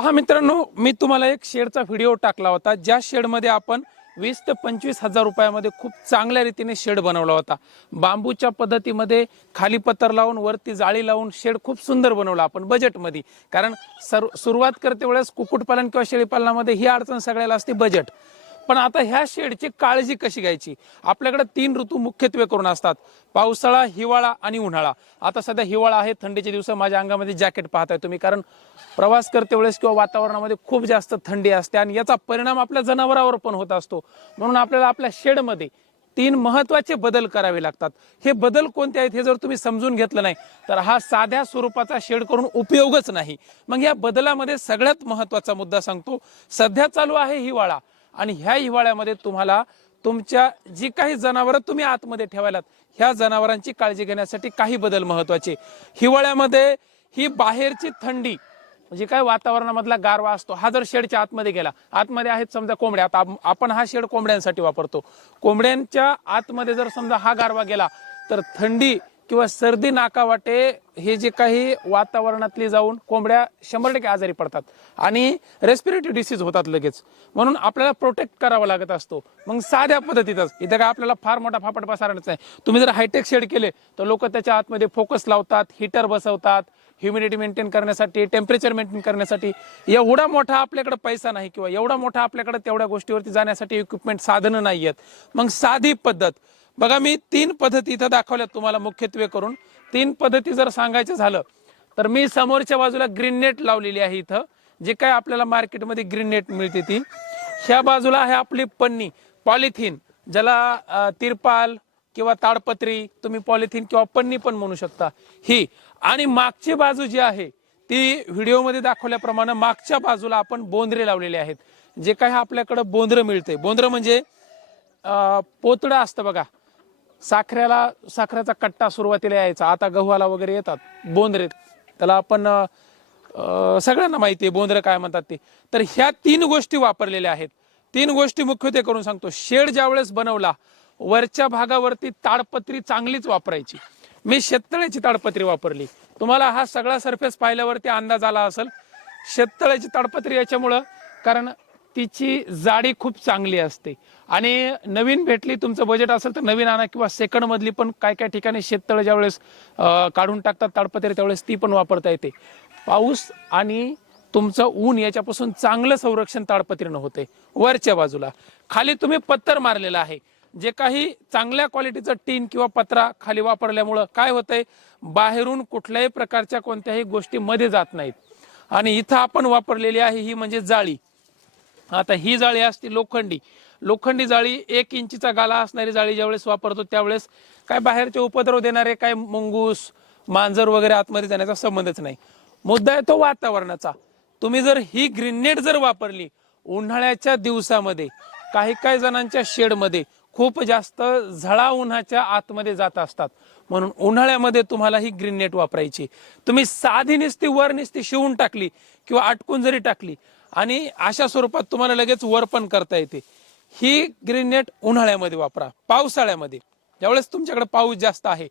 पहा मित्रांनो, मी तुम्हाला एक शेडचा व्हिडिओ टाकला होता, ज्या शेडमध्ये आपण 20 ते 25 हजार रुपयामध्ये खूप चांगल्या रीतीने शेड बनवला होता। बांबूच्या पद्धतीमध्ये खाली पत्तर लावून वरती जाळी लावून शेड खूप सुंदर बनवला आपण बजेटमध्ये। कारण सुरुवात करते वेळेस कुक्कुटपालन किंवा शेळीपालनामध्ये ही अडचण सगळ्याला असते, बजेट। पण आता ह्या शेडची काळजी कशी घ्यायची? आपल्याकडे 3 ऋतू मुख्यत्वे करून असतात, पावसाळा, हिवाळा आणि उन्हाळा। आता सध्या हिवाळा आहे, थंडीचे दिवस, माझ्या अंगामध्ये जॅकेट पाहताय तुम्ही, कारण प्रवास करते वेळेस किंवा वातावरणामध्ये खूप जास्त थंडी असते आणि याचा परिणाम आपल्या जनावरांवर पण होत असतो। म्हणून आपल्याला आपल्या शेडमध्ये 3 महत्त्वाचे बदल करावे लागतात। हे बदल कोणते आहेत हे जर तुम्ही समजून घेतलं नाही तर हा साध्या स्वरूपाचा शेड करून उपयोगच नाही। मग या बदलामध्ये सगळ्यात महत्त्वाचा मुद्दा सांगतो। सध्या चालू आहे हिवाळा आणि ह्या हिवाळ्यामध्ये तुम्हाला तुमच्या जी काही जनावरं तुम्ही आतमध्ये ठेवायलात ह्या जनावरांची काळजी घेण्यासाठी काही बदल महत्त्वाचे। हिवाळ्यामध्ये ही बाहेरची थंडी म्हणजे काय वातावरणामधला गारवा असतो, हा जर शेडच्या आतमध्ये गेला, आतमध्ये आहेत समजा कोंबड्या, आता आपण हा शेड कोंबड्यांसाठी वापरतो, कोंबड्यांच्या आतमध्ये जर समजा हा गारवा गेला तर थंडी किंवा सर्दी नाकावाटे हे जे काही वातावरणातली जाऊन कोंबड्या 100% आजारी पडतात आणि रेस्पिरेटरी डिसीज होतात लगेच। म्हणून आपल्याला प्रोटेक्ट करावा लागत असतो। मग साध्या पद्धतीतच इथं काय आपल्याला फार मोठा फापट पसारायचा नाही। तुम्ही जर हायटेक शेड केले तर लोक त्याच्या आतमध्ये फोकस लावतात, हीटर बसवतात, ह्युमिडिटी मेंटेन करण्यासाठी, टेम्परेचर मेंटेन करण्यासाठी। एवढा मोठा आपल्याकडे पैसा नाही किंवा एवढा मोठा आपल्याकडे तेवढ्या गोष्टीवरती जाण्यासाठी इक्विपमेंट साधनं नाही आहेत। मग साधी पद्धत बघा, मी 3 पद्धती इथं दाखवल्यात तुम्हाला मुख्यत्वे करून। 3 पद्धती जर सांगायचं झालं तर मी समोरच्या बाजूला ग्रीन नेट लावलेली आहे, इथं जे काय आपल्याला मार्केटमध्ये ग्रीन नेट मिळते ती। ह्या बाजूला आहे आपली पन्नी, पॉलिथिन, ज्याला तिरपाल किंवा ताडपत्री, तुम्ही पॉलिथिन किंवा पन्नी पण म्हणू शकता ही। आणि मागची बाजू जी आहे ती व्हिडिओमध्ये दाखवल्याप्रमाणे मागच्या बाजूला आपण बोंद्रे लावलेले आहेत। जे काय आपल्याकडे बोंद्र मिळते, बोंद्र म्हणजे पोतडं असतं बघा, साखरेचा कट्टा सुरुवातीला यायचा, आता गव्हाला वगैरे येतात बोंद्रे, त्याला आपण सगळ्यांना माहिती आहे बोंद्र काय म्हणतात ते। तर ह्या 3 गोष्टी वापरलेल्या आहेत। 3 गोष्टी मुख्यत्वे करून सांगतो। शेड ज्यावेळेस बनवला वरच्या भागावरती ताडपत्री चांगलीच वापरायची। मी शेततळ्याची ताडपत्री वापरली, तुम्हाला हा सगळा सरफेस पाहिल्यावरती अंदाज आला असेल। शेततळ्याची ताडपत्री याच्यामुळं कारण तिची जाडी खूप चांगली असते आणि नवीन भेटली, तुमचं बजेट असेल तर नवीन आणा किंवा सेकंड मधली पण काय काय ठिकाणी शेततळे ज्यावेळेस काढून टाकतात ताडपत्री त्यावेळेस ती पण वापरता येते। पाऊस आणि तुमचं ऊन याच्यापासून चांगलं संरक्षण ताडपत्रीनं होते। वरच्या बाजूला खाली तुम्ही पत्तर मारलेलं आहे, जे काही चांगल्या क्वालिटीचं टीन किंवा पत्रा खाली वापरल्यामुळं काय होतंय, बाहेरून कुठल्याही प्रकारच्या कोणत्याही गोष्टी मध्ये जात नाहीत। आणि इथं आपण वापरलेली आहे ही म्हणजे जाळी। आता ही जाळी असते लोखंडी जाळी, 1 इंचीचा गाला असणारी जाळी ज्यावेळेस वापरतो त्यावेळेस काय बाहेरचे उपद्रव देणारे काय मंगूस, मांजर वगैरे आतमध्ये जाण्याचा संबंधच नाही। मुद्दा आहे तो वातावरणाचा। तुम्ही जर ही ग्रीन नेट जर वापरली उन्हाळ्याच्या दिवसामध्ये, काही जणांच्या शेडमध्ये खूप जास्त झळा उन्हाच्या आतमध्ये जात असतात, म्हणून उन्हाळ्यामध्ये तुम्हाला ही ग्रीन नेट वापरायची। तुम्ही साधी निस्ती वर निस्ती शिवून टाकली किंवा अटकून जरी टाकली आणि अशा स्वरूपात तुम्हाला लगेच वर पण करता येते। ही ग्रीन नेट उन्हाळ्यामध्ये वापरा। पावसाळ्यामध्ये ज्यावेळेस तुमच्याकडे पाऊस जास्त आहे,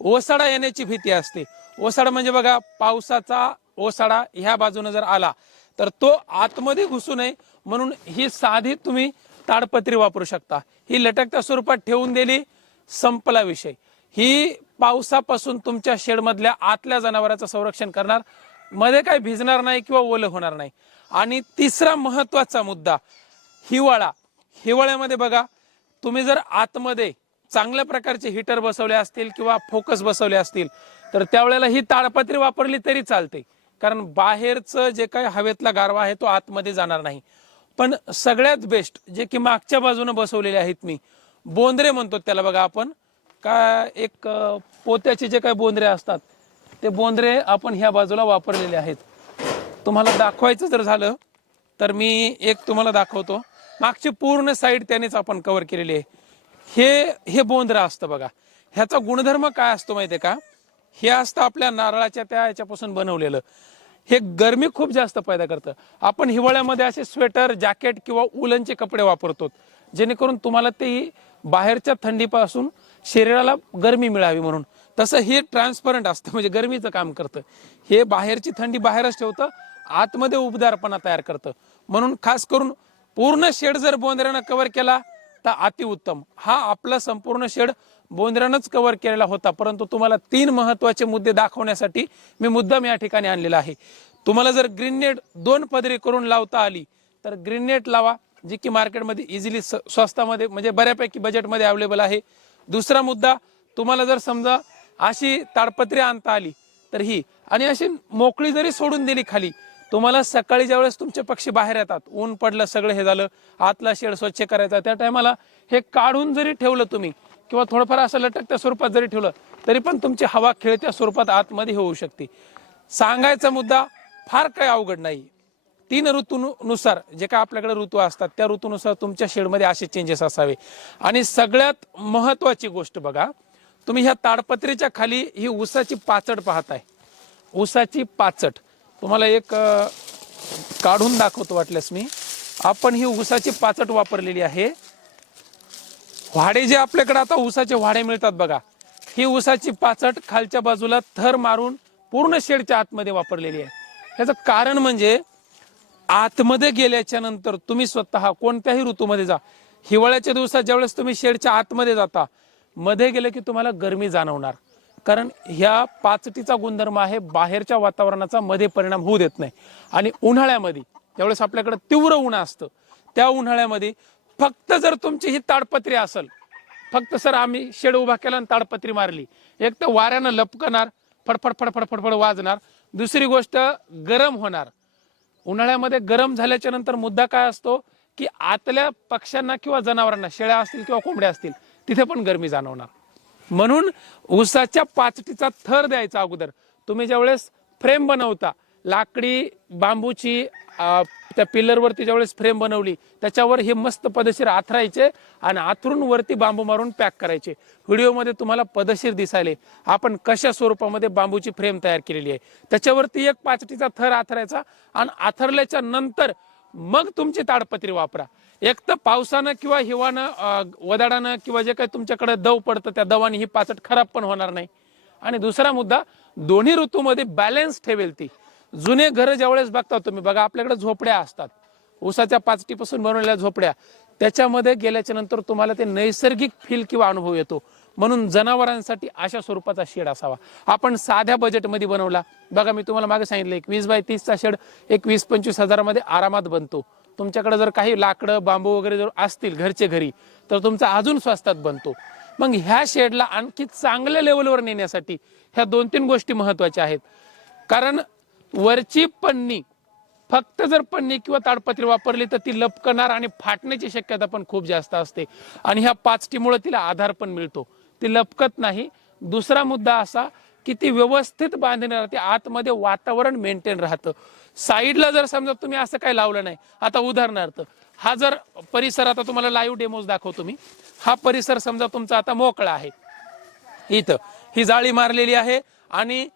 ओसाडा येण्याची भीती असते। ओसाडा म्हणजे बघा, पावसाचा ओसाडा ह्या बाजूने जर आला तर तो आतमध्ये घुसू नये म्हणून ही साधी तुम्ही ताडपत्री वापरू शकता। ही लटकत्या स्वरूपात ठेवून दिली, संपला विषय। ही पावसापासून तुमच्या शेडमधल्या आतल्या जनावरांचं संरक्षण करणार, मध्ये काही भिजणार नाही किंवा ओलं होणार नाही। आणि तिसरा महत्त्वाचा मुद्दा, हिवाळ्यामध्ये बघा, तुम्ही जर आतमध्ये चांगल्या प्रकारचे हीटर बसवले असतील किंवा फोकस बसवले असतील तर त्यावेळेला ही ताडपत्री वापरली तरी चालते, कारण बाहेरचं जे काही हवेतला गारवा आहे तो आतमध्ये जाणार नाही। पण सगळ्यात बेस्ट जे की मागच्या बाजूने बसवलेले आहेत, मी बोंद्रे म्हणतो त्याला बघा आपण, का एक पोत्याचे जे काही बोंद्रे असतात ते बोंद्रे आपण ह्या बाजूला वापरलेले आहेत। तुम्हाला दाखवायचं जर झालं तर मी एक तुम्हाला दाखवतो। मागची पूर्ण साईड त्यानेच आपण कव्हर केलेली आहे। हे बोंद्र असतं बघा, ह्याचा गुणधर्म काय असतो माहितीये का? हे असतं आपल्या नारळाच्या त्या याच्यापासून बनवलेलं। हे गरमी खूप जास्त पैदा करतं। आपण हिवाळ्यामध्ये असे स्वेटर, जॅकेट किंवा उलनचे कपडे वापरतो जेणेकरून तुम्हाला ते बाहेरच्या थंडीपासून शरीराला गरमी मिळावी म्हणून। तसं हे ट्रान्सपरंट असतं म्हणजे गरमीचं काम करतं। हे बाहेरची थंडी बाहेरच ठेवतं, आतमध्ये उबदारपणा तयार करतं. म्हणून खास करून पूर्ण शेड जर बोंद्र्यानं कव्हर केला तर अतिउत्तम. हा आपला संपूर्ण शेड बोंद्र्यानंच कव्हर केलेला होता, परंतु तुम्हाला 3 महत्वाचे मुद्दे दाखवण्यासाठी मी मुद्दाम या ठिकाणी आणलेला आहे. तुम्हाला जर ग्रीन नेट 2 पदरी करून लावता आली तर ग्रीन नेट लावा, जी की मार्केटमध्ये इझिली स्वस्तामध्ये म्हणजे बऱ्यापैकी बजेटमध्ये अवेलेबल आहे. दुसरा मुद्दा, तुम्हाला जर समजा अशी ताडपत्री आणता आली तर ही, आणि अशी मोकळी जरी सोडून दिली खाली, तुम्हाला सकाळी ज्यावेळेस तुमचे पक्षी बाहेर येतात, ऊन पडलं, सगळं हे झालं, आतला शेड स्वच्छ करायचा, त्या टायमाला हे काढून जरी ठेवलं तुम्ही किंवा थोडंफार असं लटकत्या स्वरूपात जरी ठेवलं तरी पण तुमची हवा खेळत्या स्वरूपात आतमध्ये होऊ शकते. सांगायचा मुद्दा फार काही अवघड नाही. 3 ऋतूनुसार जे काय आपल्याकडे ऋतू असतात त्या ऋतूनुसार तुमच्या शेडमध्ये असे चेंजेस असावे. आणि सगळ्यात महत्वाची गोष्ट बघा, तुम्ही ह्या ताडपत्रीच्या खाली ही ऊसाची पाचट पाहताय. ऊसाची पाचट तुम्हाला एक काढून दाखवतो वाटल्यास मी. आपण ही ऊसाची पाचट वापरलेली आहे. वाडे जे आपल्याकडे आता ऊसाचे वाडे मिळतात बघा, ही ऊसाची पाचट खालच्या बाजूला थर मारून पूर्ण शेडच्या आतमध्ये वापरलेली आहे. ह्याचं कारण म्हणजे आतमध्ये गेल्याच्या नंतर तुम्ही स्वतः कोणत्याही ऋतूमध्ये जा, हिवाळ्याच्या दिवसात ज्यावेळेस तुम्ही शेडच्या आतमध्ये जाता, मध्ये गेलं की तुम्हाला गरमी जाणवणार. कारण ह्या पाचटीचा गुणधर्म आहे बाहेरच्या वातावरणाचा मध्ये परिणाम होऊ देत नाही. आणि उन्हाळ्यामध्ये ज्यावेळेस आपल्याकडे तीव्र ऊन असतं, त्या उन्हाळ्यामध्ये फक्त जर तुमची ही ताडपत्री असेल, फक्त सर आम्ही शेड उभा केला आणि ताडपत्री मारली, एक तर वाऱ्यानं लपकणार, फडफड फडफड फडफड वाजणार. दुसरी गोष्ट, गरम होणार. उन्हाळ्यामध्ये गरम झाल्याच्या नंतर मुद्दा काय असतो की आतल्या पक्ष्यांना किंवा जनावरांना, शेळ्या असतील किंवा कोंबड्या असतील, तिथे पण गरमी जाणवणार. म्हणून ऊसाच्या पाचटीचा थर द्यायचा अगोदर. तुम्ही ज्यावेळेस फ्रेम बनवता, लाकडी बांबूची त्या पिलरवरती ज्यावेळेस फ्रेम बनवली, त्याच्यावर हे मस्त पदशीर आथरायचे आणि आथरून वरती बांबू मारून पॅक करायचे. व्हिडिओमध्ये तुम्हाला पदशीर दिसायले आपण कशा स्वरूपामध्ये बांबूची फ्रेम तयार केलेली आहे. त्याच्यावरती एक पाचटीचा थर आथरायचा आणि आथरल्याच्या नंतर मग तुमची ताडपत्री वापरा. एक तर पावसानं किंवा हिवानं, वदाडानं किंवा जे काही तुमच्याकडे दव पडतं त्या दवाने ही पाचट खराब पण होणार नाही. आणि दुसरा मुद्दा, दोन्ही ऋतूमध्ये बॅलन्स ठेवेल ती. जुने घर ज्यावेळेस बघता तुम्ही बघा, आपल्याकडे झोपड्या असतात, ऊसाच्या पाचटीपासून बनवलेल्या झोपड्या, त्याच्यामध्ये गेल्याच्या नंतर तुम्हाला ते नैसर्गिक फील किंवा अनुभव येतो. म्हणून जनावरांसाठी अशा स्वरूपाचा शेड असावा. आपण साध्या बजेटमध्ये बनवला बघा, मी तुम्हाला मागे सांगितलं, एक 20 बाय 30चा शेड एक 20-25 हजारामध्ये आरामात बनतो. तुमच्याकडे जर काही लाकडं बांबू वगैरे जर असतील घरचे घरी तर तुमचा अजून स्वस्तात बनतो. मग ह्या शेडला आणखी चांगल्या लेवलवर नेण्यासाठी ह्या 2-3 गोष्टी महत्वाच्या आहेत. कारण वरची पन्नी, फक्त जर पन्नी किंवा ताडपत्री वापरली तर ती लपकणार आणि फाटण्याची शक्यता पण खूप जास्त असते. आणि ह्या पाचटीमुळे तिला आधार पण मिळतो, ती लपकत नाही. दुसरा मुद्दा असा की ती व्यवस्थित बांधणी राहते, आतमध्ये वातावरण मेंटेन राहतं. साईडला जर समजा तुम्ही असं काही लावलं नाही, आता उदाहरणार्थ हा जर परिसर, आता तुम्हाला लाईव्ह डेमोज दाखवतो मी, हा परिसर समजा तुमचा आता मोकळा आहे, इथं ही जाळी मारलेली आहे आणि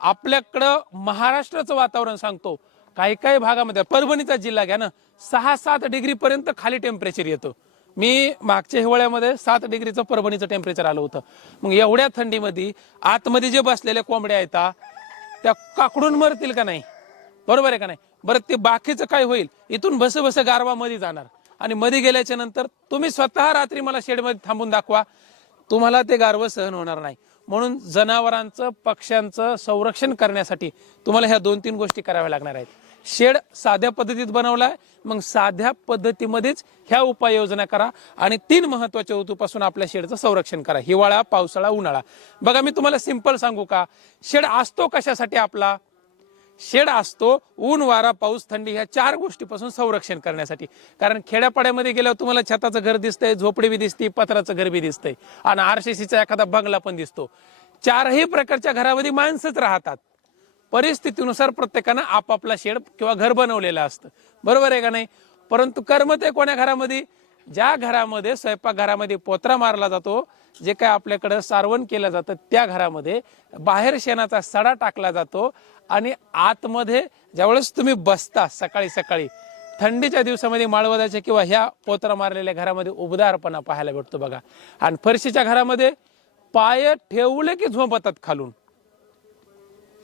आपल्याकडं महाराष्ट्राचं वातावरण सांगतो, काही काही भागामध्ये, परभणीचा जिल्हा घ्या ना, 6-7 डिग्री पर्यंत खाली टेम्परेचर येतं. मी मागच्या हिवाळ्यामध्ये 7 डिग्रीचं परभणीचं टेम्परेचर आलं होतं. मग एवढ्या थंडीमध्ये आतमध्ये जे बसलेल्या कोंबड्या आहेत त्या काकडून मरतील का नाही? बरोबर आहे का नाही? बरं, ते बाकीचं काय होईल, इथून बस गारवा मध्ये जाणार आणि मध्ये गेल्याच्या नंतर तुम्ही स्वतः रात्री मला शेडमध्ये थांबून दाखवा, तुम्हाला ते गारवं सहन होणार नाही. म्हणून जनावरांचं, पक्ष्यांचं संरक्षण करण्यासाठी तुम्हाला ह्या 2-3 गोष्टी कराव्या लागणार आहेत. शेड साध्या पद्धतीत बनवलाय, मग साध्या पद्धतीमध्येच ह्या उपाययोजना करा आणि 3 महत्वाच्या ऋतूपासून आपल्या शेडचं संरक्षण करा, हिवाळा, पावसाळा, उन्हाळा. बघा, मी तुम्हाला सिंपल सांगू का, शेड असतो कशासाठी आपला? शेड असतो ऊन, वारा, पाऊस, थंडी ह्या 4 गोष्टीपासून संरक्षण करण्यासाठी. कारण खेड्यापाड्यामध्ये गेल्यावर तुम्हाला छताचं घर दिसतंय, झोपडी बी दिसते, पत्राचं घर बी दिसतंय आणि आरसीसीचा एखादा बंगला पण दिसतो. 4ही प्रकारच्या घरामध्ये माणसंच राहतात. परिस्थितीनुसार प्रत्येकानं आपापला शेड किंवा घर बनवलेलं असतं, बरोबर आहे का नाही? परंतु करमत आहे कोण्या घरामध्ये? ज्या घरामध्ये स्वयंपाकघरामध्ये पोत्रा मारला जातो, जे काय आपल्याकडे सारवण केलं जातं, त्या घरामध्ये बाहेर शेणाचा सडा टाकला जातो आणि आतमध्ये ज्यावेळेस तुम्ही बसता सकाळी सकाळी थंडीच्या दिवसामध्ये माळवदाच्या किंवा ह्या पोत्रा मारलेल्या घरामध्ये उबदारपणा पाहायला भेटतो बघा. आणि फरशीच्या घरामध्ये पाय ठेवले की झोपतात खालून.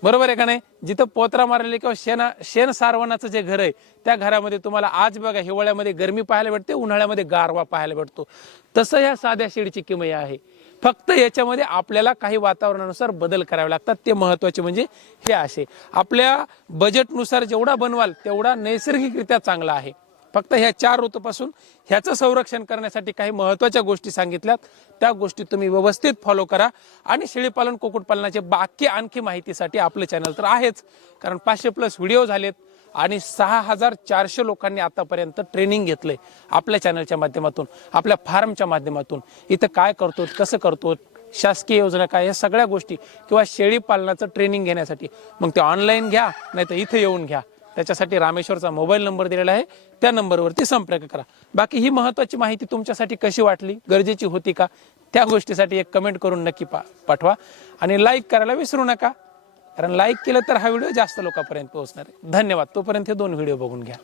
बरोबर आहे का नाही? जिथं पोत्रा मारलेले किंवा शेण सारवणाचं जे घर आहे त्या घरामध्ये तुम्हाला आज बघा हिवाळ्यामध्ये गरमी पाहायला भेटते, उन्हाळ्यामध्ये गारवा पाहायला भेटतो. तसं ह्या साध्या शेडची किमया आहे. फक्त याच्यामध्ये आपल्याला काही वातावरणानुसार बदल करावे लागतात. ते महत्वाचे म्हणजे हे असे आपल्या बजेटनुसार जेवढा बनवाल तेवढा नैसर्गिकरित्या चांगला आहे. फक्त ह्या 4 ऋतूपासून ह्याचं संरक्षण करण्यासाठी काही महत्त्वाच्या गोष्टी सांगितल्यात. त्या गोष्टी तुम्ही व्यवस्थित फॉलो करा. आणि शेळीपालन कुक्कुटपालनाचे बाकी आणखी माहितीसाठी आपलं चॅनल तर आहेच, कारण 500+ व्हिडिओ झालेत आणि 6400 लोकांनी आतापर्यंत ट्रेनिंग घेतलंय आपल्या चॅनलच्या माध्यमातून, आपल्या फार्मच्या माध्यमातून. इथं काय करतो, कसं करतो, शासकीय योजना काय, या सगळ्या गोष्टी किंवा शेळी पालनाचं ट्रेनिंग घेण्यासाठी मग ते ऑनलाईन घ्या नाही तर इथे येऊन घ्या. त्याच्यासाठी रामेश्वरचा मोबाईल नंबर दिलेला आहे, त्या नंबरवरती संपर्क करा. बाकी ही महत्त्वाची माहिती तुमच्यासाठी कशी वाटली, गरजेची होती का, त्या गोष्टीसाठी एक कमेंट करून नक्की पाठवा. आणि लाईक करायला विसरू नका, कारण लाईक केलं तर हा व्हिडिओ जास्त लोकांपर्यंत पोहोचणार आहे. धन्यवाद. तोपर्यंत हे 2 व्हिडिओ बघून घ्या.